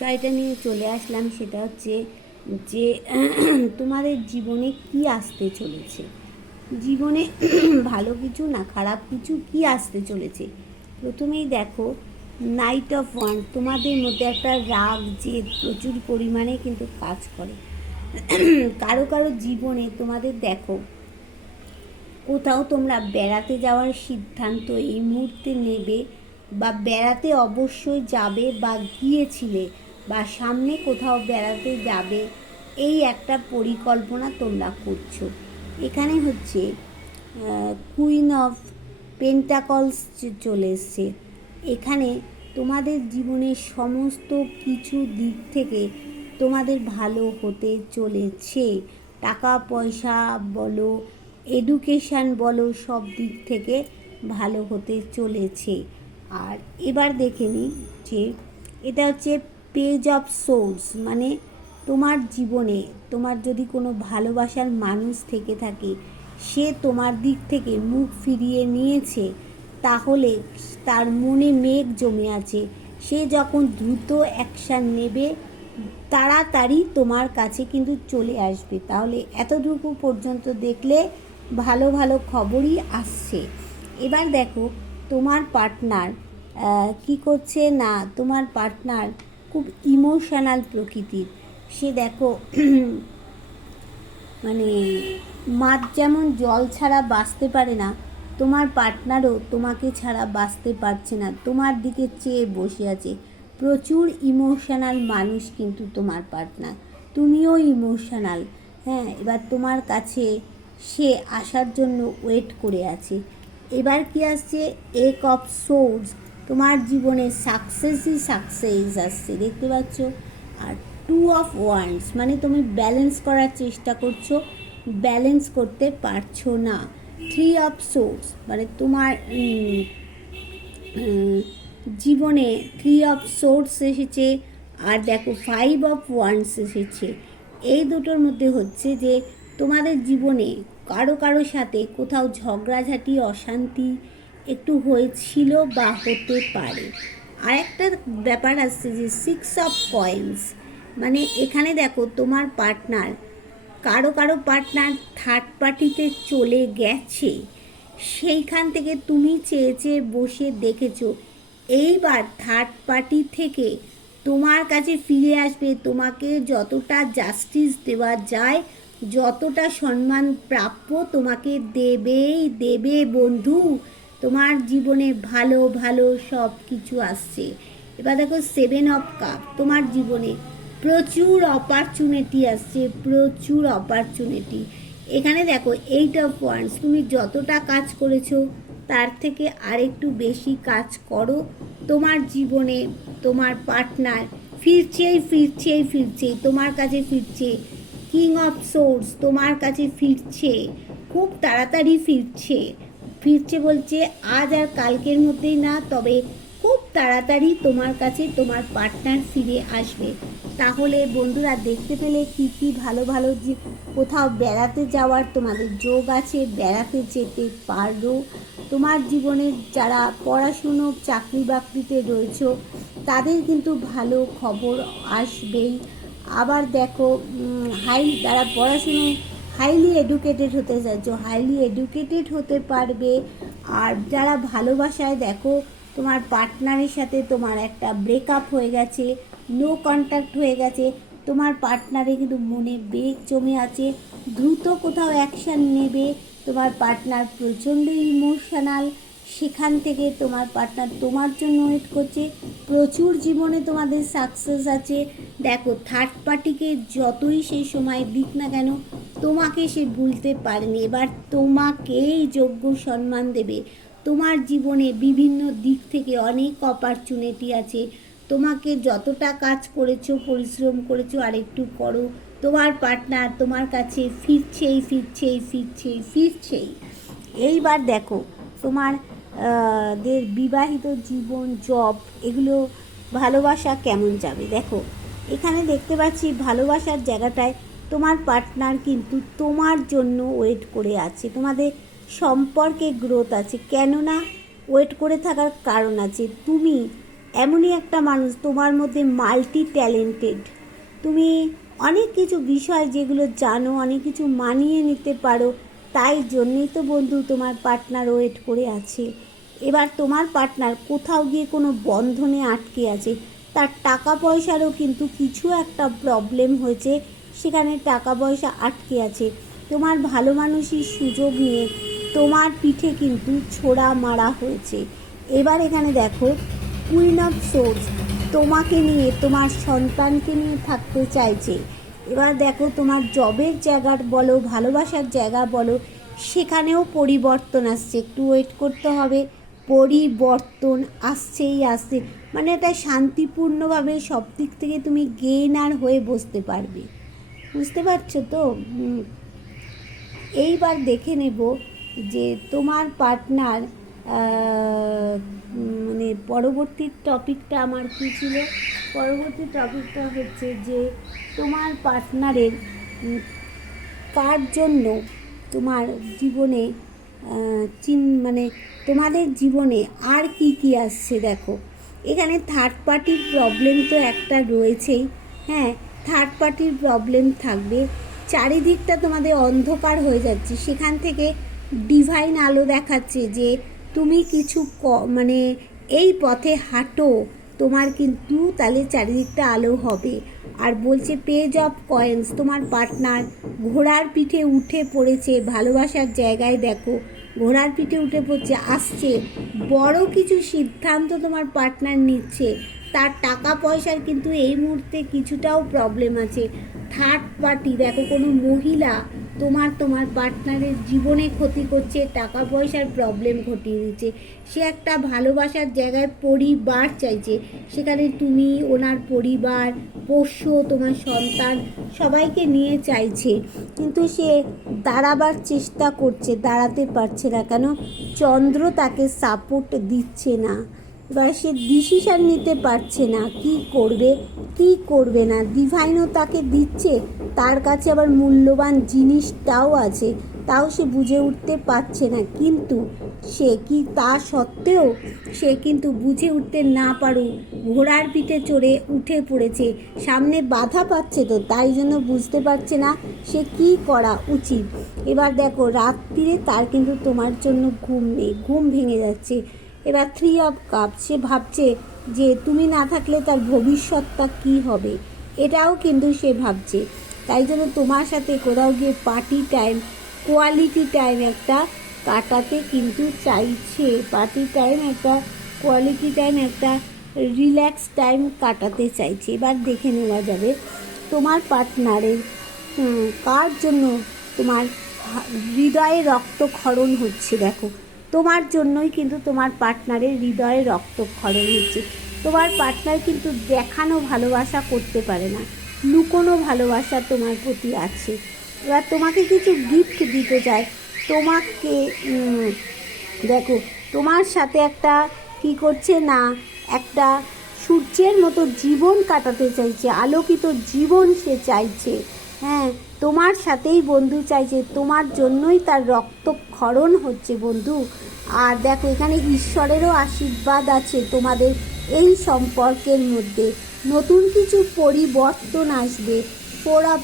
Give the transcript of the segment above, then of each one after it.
বিষয়টা নিয়ে চলে আসলাম, সেটা হচ্ছে যে তোমাদের জীবনে কি আসতে চলেছে, জীবনে ভালো কিছু না খারাপ কিছু কি আসতে চলেছে। প্রথমেই দেখো নাইট অফ ওয়ান, তোমাদের মধ্যে একটা রাগ জেদ প্রচুর পরিমাণে কিন্তু কাজ করে। কারো কারো জীবনে তোমাদের দেখো কোথাও তোমরা বেড়াতে যাওয়ার সিদ্ধান্ত এই মুহূর্তে নেবে, বা বেড়াতে অবশ্যই যাবে বা গিয়েছিলে, বা সামনে কোথাও বেড়াতে যাবে, এই একটা পরিকল্পনা তোমরা করছো। এখানে হচ্ছে কুইন অফ পেন্টাকলস চলে এসছে। এখানে তোমাদের জীবনের সমস্ত কিছু দিক থেকে তোমাদের ভালো হতে চলেছে। টাকা পয়সা বলো, এডুকেশান বলো, সব দিক থেকে ভালো হতে চলেছে। আর এবার দেখে নিই যে এটা হচ্ছে পেজ অফ সোর্স, মানে তোমার জীবনে তোমার যদি কোনো ভালোবাসার মানুষ থেকে থাকে, সে তোমার দিক থেকে মুখ ফিরিয়ে নিয়েছে, তাহলে তার মনে মেঘ জমে আছে। সে যখন দ্রুত অ্যাকশান নেবে, তাড়াতাড়ি তোমার কাছে কিন্তু চলে আসবে। তাহলে এতটুকু পর্যন্ত দেখলে ভালো ভালো খবরই আসছে। এবার দেখো তোমার পার্টনার কি করছে না, তোমার পার্টনার খুব ইমোশনাল প্রকৃতির। সে দেখো মানে মাছ যেমন জল ছাড়া বাঁচতে পারে না, তোমার পার্টনারও তোমাকে ছাড়া বাঁচতে পারছে না, তোমার দিকে চেয়ে বসে আছে। প্রচুর ইমোশনাল মানুষ কিন্তু তোমার পার্টনার, তুমিও ইমোশনাল। হ্যাঁ, এবার তোমার কাছে সে আসার জন্য ওয়েট করে আছে। এবার কি আসছে, এক অফ সোর্স, তোমার জীবনে সাকসেসই সাকসেস আসছে, দেখতে পাচ্ছ। আর টু অফ ওয়ান্ডস, মানে তুমি ব্যালেন্স করার চেষ্টা করছো, ব্যালেন্স করতে পারছো না। থ্রি অফ সোর্স, মানে তোমার জীবনে থ্রি অফ সোর্স এসেছে। আর দেখো ফাইভ অফ ওয়ান্ডস এসেছে। এই দুটোর মধ্যে হচ্ছে যে তোমাদের জীবনে কারো কারো সাথে কোথাও ঝগড়াঝাটি অশান্তি একটু হয়েছিল বা হতে পারে। আর একটা ব্যাপার আসছে যে সিক্স অফ কয়েন্স, মানে এখানে দেখো তোমার পার্টনার, কারো কারো পার্টনার থার্ড পার্টিতে চলে গেছে, সেইখান থেকে তুমি চেয়ে চেয়ে বসে দেখেছো। এইবার থার্ড পার্টি থেকে তোমার কাছে ফিরে আসবে, তোমাকে যতটা জাস্টিস দেওয়া যায়, যতটা সম্মান প্রাপ্য তোমাকে দেবেই দেবে বন্ধু। তোমার জীবনে ভালো ভালো সব কিছু আসছে। এবার দেখো সেভেন অফ কাপ, তোমার জীবনে প্রচুর অপরচুনিটি আসছে, প্রচুর অপরচুনিটি। এখানে দেখো এইট অফ ওয়ান্ডস, তুমি যতটা কাজ করেছো তার থেকে আরেকটু বেশি কাজ করো। তোমার জীবনে তোমার পার্টনার ফিরছেই তোমার কাছে ফিরছে। কিং অফ সোর্স তোমার কাছে ফিরছে, খুব তাড়াতাড়ি ফিরছে বলছে আজ আর কালকের মধ্যেই না, তবে খুব তাড়াতাড়ি তোমার কাছে তোমার পার্টনার ফিরে আসবে। তাহলে বন্ধুরা দেখতে পেলে কি কি ভালো ভালো যে কোথাও বেড়াতে যাওয়ার তোমাদের যোগ আছে, বেড়াতে যেতে পারো। তোমার জীবনে যারা পড়াশুনো চাকরি বাকরিতে রয়েছে তাদের কিন্তু ভালো খবর আসবেই। আবার দেখো যারা পড়াশুনো হাইলি এডুকেটেড হতে চাইছো, হাইলি এডুকেটেড হতে পারবে। আর যারা ভালোবাসায় দেখো তোমার পার্টনারের সাথে তোমার একটা ব্রেকআপ হয়ে গেছে, নো কন্ট্যাক্ট হয়ে গেছে, তোমার পার্টনারে কিন্তু মনে বেগ জমে আছে, দ্রুত কোথাও অ্যাকশান নেবে। তোমার পার্টনার প্রচণ্ড ইমোশনাল, সেখান থেকে তোমার পার্টনার তোমার জন্য ওয়েট করছে। প্রচুর জীবনে তোমাদের সাকসেস আছে। দেখো থার্ড পার্টিকে যতই সেই সময় দিক না কেন, তোমাকে সে ভুলতে পারেনি, এবার তোমাকেই যোগ্য সম্মান দেবে। তোমার জীবনে বিভিন্ন দিক থেকে অনেক অপরচুনিটি আছে। তোমাকে যতটা কাজ করেছো, পরিশ্রম করেছো, আর একটু করো। তোমার পার্টনার তোমার কাছে ফিরছেই। এইবার দেখো তোমার দের বিবাহিত জীবন, জব, এগুলো ভালোবাসা কেমন যাবে। দেখো এখানে দেখতে পাচ্ছি ভালোবাসার জায়গাটায় তোমার পার্টনার কিন্তু তোমার জন্য ওয়েট করে আছে, তোমাদের সম্পর্কে গ্রোথ আছে। কেননা ওয়েট করে থাকার কারণ আছে, তুমি এমনই একটা মানুষ, তোমার মধ্যে মাল্টি ট্যালেন্টেড। তুমি অনেক কিছু বিষয় যেগুলো জানো, অনেক কিছু মানিয়ে নিতে পারো। তাই জন্যই তো বন্ধু তোমার পার্টনার ওয়েট করে আছে। এবার তোমার পার্টনার কোথাও গিয়ে কোনো বন্ধনে আটকে আছে, তার টাকা পয়সারও কিন্তু কিছু একটা প্রবলেম হয়েছে, সেখানে টাকা পয়সা আটকে আছে। তোমার ভালো মানুষই সুযোগ নিয়ে তোমার পিঠে কিন্তু ছোড়া মারা হয়েছে। এবার এখানে দেখো কুইন অফ সোর্স তোমাকে নিয়ে, তোমার সন্তানকে নিয়ে থাকতে চাইছে। এবার দেখো তোমার জবের জায়গা বলো, ভালোবাসার জায়গা বলো, সেখানেও পরিবর্তন আসছে। একটু ওয়েট করতে হবে, পরিবর্তন আসছেই আসছে। মানে এটা শান্তিপূর্ণভাবে সব দিক থেকে তুমি গেইনার হয়ে বসতে পারবে। বুঝতে পারছো তো? এইবার দেখে নেব যে তোমার পার্টনার মানে পরবর্তী টপিকটা আমার কী ছিল। পরবর্তী টপিকটা হচ্ছে যে তোমার পার্টনারের কার জন্য তোমার জীবনে মানে তোমাদের জীবনে আর কি কি আসছে। দেখো এখানে থার্ড পার্টির প্রবলেম তো একটা রয়েছেই। হ্যাঁ, থার্ড পার্টির প্রবলেম থাকবে। চারিদিকটা তোমাদের অন্ধকার হয়ে যাচ্ছে, সেখান থেকে ডিভাইন আলো দেখাচ্ছে যে তুমি কিছু মানে এই পথে হাঁটো, তোমার কিন্তু তাহলে চারিদিকটা আলো হবে। আর বলছে পেজ অফ কয়েন্স, তোমার পার্টনার ঘোড়ার পিঠে উঠে পড়েছে ভালোবাসার জায়গায়। দেখো ঘোড়ার পিঠে উঠে পড়ছে, আসছে বড় কিছু সিদ্ধান্ত তোমার পার্টনার নিচ্ছে। তার টাকা পয়সার কিন্তু এই মুহূর্তে কিছুটাও প্রবলেম আছে। থার্ড পার্টি দেখো কোনো মহিলা তোমার পার্টনারের জীবনে ক্ষতি করছে, টাকা পয়সার প্রবলেম ঘটিয়ে দিচ্ছে। সে একটা ভালোবাসার জায়গায় পরিবার চাইছে, সেখানে তুমি ওনার পরিবার, পোষ্য, তোমার সন্তান সবাইকে নিয়ে চাইছে, কিন্তু সে দাঁড়াবার চেষ্টা করছে, দাঁড়াতে পারছে না। কেন? চন্দ্র তাকে সাপোর্ট দিচ্ছে না। এবার সে ডিসিশান নিতে পারছে না কি করবে কি করবে না। ডিভাইনও তাকে দিচ্ছে, তার কাছে আবার মূল্যবান জিনিসটাও আছে, তাও সে বুঝে উঠতে পারছে না। কিন্তু সে কি তা সত্ত্বেও সে কিন্তু বুঝে উঠতে না পারুক ঘোড়ার পিঠে চড়ে উঠে পড়েছে। সামনে বাধা পাচ্ছে তো, তাই জন্য বুঝতে পারছে না সে কি করা উচিত। এবার দেখো রাত্রিরে তার কিন্তু তোমার জন্য ঘুম নেই, ঘুম ভেঙে যাচ্ছে। এবার 3 অফ কাপ, সে ভাবছে যে তুমি না থাকলে তার ভবিষ্যৎটা কি হবে, এটাও কিন্তু সে ভাবছে। তাই জন্য তোমার সাথে কোথাও গিয়ে পার্টি টাইম, কোয়ালিটি টাইম একটা কাটাতে কিন্তু চাইছে। পার্টি টাইম একটা, কোয়ালিটি টাইম একটা, রিল্যাক্স টাইম কাটাতে চাইছে। এবার দেখে নেওয়া যাবে তোমার পার্টনারের কার জন্য তোমার হৃদয়ে রক্তক্ষরণ হচ্ছে। দেখো তোমার জন্যই কিন্তু তোমার পার্টনারের হৃদয়ে রক্তক্ষরণ হচ্ছে। তোমার পার্টনার কিন্তু দেখানো ভালোবাসা করতে পারে না, লুকোনো ভালোবাসা তোমার প্রতি আছে। এবার তোমাকে কিছু গিফট দিতে চায়। তোমাকে দেখো তোমার সাথে একটা কি করছে না, একটা সূর্যের মতো জীবন কাটাতে চাইছে, আলোকিত জীবন সে চাইছে। হ্যাঁ, তোমার সাথেই বন্ধু চাইছে, তোমার জন্যই তার রক্তক্ষরণ হচ্ছে বন্ধু। আর দেখো এখানে ঈশ্বরেরও আশীর্বাদ আছে তোমাদের এই সম্পর্কের মধ্যে। নতুন কিছু পরিবর্তন আসবে। 4 অফ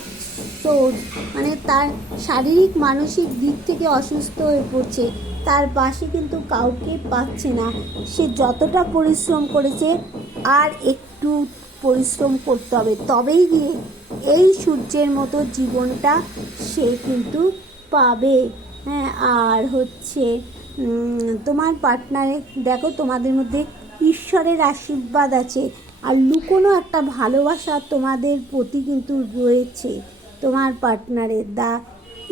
সোর্স মানে তার শারীরিক মানসিক দিক থেকে অসুস্থ হয়ে পড়ছে, তার পাশে কিন্তু কাউকে পাচ্ছে না। সে যতটা পরিশ্রম করেছে আর একটু পরিশ্রম করতে হবে, তবেই গিয়ে এই সূর্যের মতো জীবনটা সে কিন্তু পাবে। হ্যাঁ, আর হচ্ছে তোমার পার্টনারে দেখো তোমাদের মধ্যে ঈশ্বরের আশীর্বাদ আছে, আর লুকোনো একটা ভালোবাসা তোমাদের প্রতি কিন্তু রয়েছে। তোমার পার্টনারের দ্য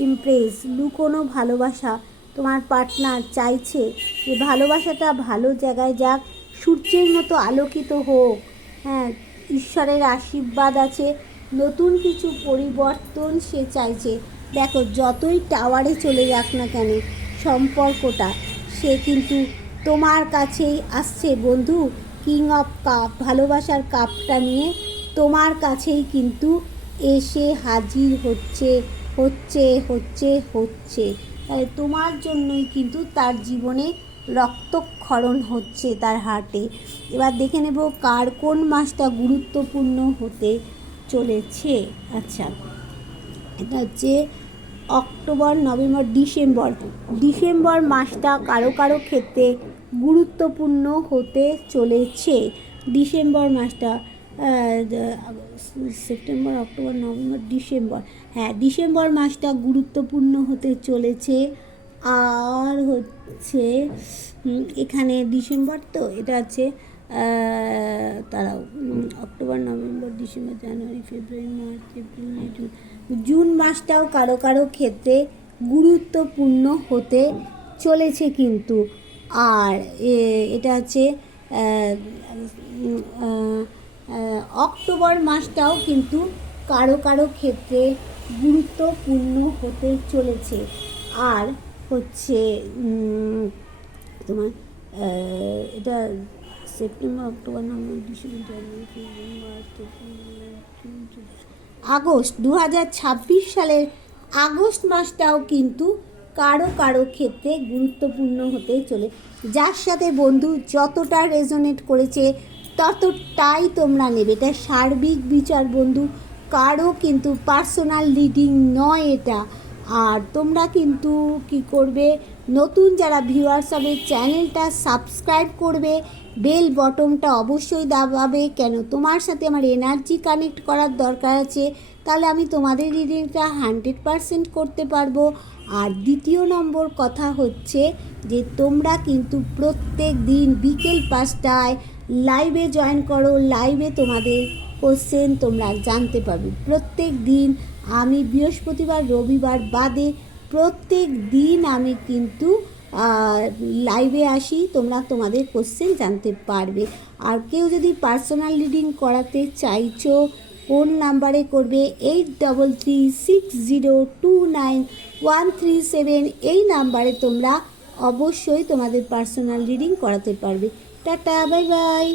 ইমপ্রেস, লুকোনো ভালোবাসা তোমার পার্টনার চাইছে যে ভালোবাসাটা ভালো জায়গায় যাক, সূর্যের মতো আলোকিত হোক। হ্যাঁ, ঈশ্বরের আশীর্বাদ আছে, নতুন কিছু পরিবর্তন সে চাইছে। দেখো যতই টাওয়ারে চলে যাক না কেন সম্পর্কটা, সে কিন্তু তোমার কাছেই আসছে বন্ধু। কিং অফ কাপ, ভালোবাসার কাপটা নিয়ে তোমার কাছেই কিন্তু এসে হাজির হচ্ছে হচ্ছে হচ্ছে হচ্ছে। তাই তোমার জন্যই কিন্তু তার জীবনে রক্তক্ষরণ হচ্ছে তার হার্টে। এবার দেখে নেব কার কোন মাসটা গুরুত্বপূর্ণ হতে চলেছে। আচ্ছা, এটা হচ্ছে অক্টোবর, নভেম্বর, ডিসেম্বর মাসটা কারো কারো ক্ষেত্রে গুরুত্বপূর্ণ হতে চলেছে। ডিসেম্বর মাসটা সেপ্টেম্বর, অক্টোবর, নভেম্বর, ডিসেম্বর, হ্যাঁ ডিসেম্বর মাসটা গুরুত্বপূর্ণ হতে চলেছে। আর হচ্ছে এখানে ডিসেম্বর, তো এটা আছে তারাও অক্টোবর, নভেম্বর, ডিসেম্বর, জানুয়ারি, ফেব্রুয়ারি, মার্চ, এপ্রিল, মে, জুন মাসটাও কারো কারো ক্ষেত্রে গুরুত্বপূর্ণ হতে চলেছে কিন্তু। আর এটা হচ্ছে অক্টোবর মাসটাও কিন্তু কারো কারো ক্ষেত্রে গুরুত্বপূর্ণ হতে চলেছে। আর হচ্ছে তোমার এটা সেপ্টেম্বর, অক্টোবর, নভেম্বর, ডিসেম্বর, জানুয়ারি, ফেব্রুয়ারি, মার্চ, এপ্রিল, আগস্ট 2026 সালের আগস্ট মাসটাও কিন্তু কারো কারো ক্ষেত্রে গুরুত্বপূর্ণ হতে চলে। যার সাথে বন্ধু যতটা রেজোনেট করেছে ততটাই তোমরা নেবে। এটা সার্বিক বিচার বন্ধু, কারো কিন্তু পার্সোনাল রিডিং নয় এটা। আর তোমরা কিন্তু কি করবে, নতুন যারা ভিউয়ার্স হবে চ্যানেলটা সাবস্ক্রাইব করবে, বেল বটনটা অবশ্যই দাবাবে। কেন, তোমার সাথে আমার এনার্জি কানেক্ট করার দরকার আছে, তাহলে আমি তোমাদের রিডিংটা 100% করতে পারবো। আর দ্বিতীয় নম্বর কথা হচ্ছে যে তোমরা কিন্তু প্রত্যেক দিন বিকেল 5টায় লাইভে জয়েন করো। লাইভে তোমাদের কোশ্চেন তোমরা জানতে পারবে প্রত্যেক দিন। আমি বৃহস্পতিবার, রবিবার বাদে প্রত্যেক দিন আমি কিন্তু লাইভে আসি, তোমরা তোমাদের কোশ্চেন জানতে পারবে। আর কেউ যদি পার্সোনাল রিডিং করাতে চাইছো, কোন নাম্বারে করবে 8360291337, এই নাম্বারে তোমরা অবশ্যই তোমাদের পার্সোনাল রিডিং করাতে পারবে। Tata, bye bye.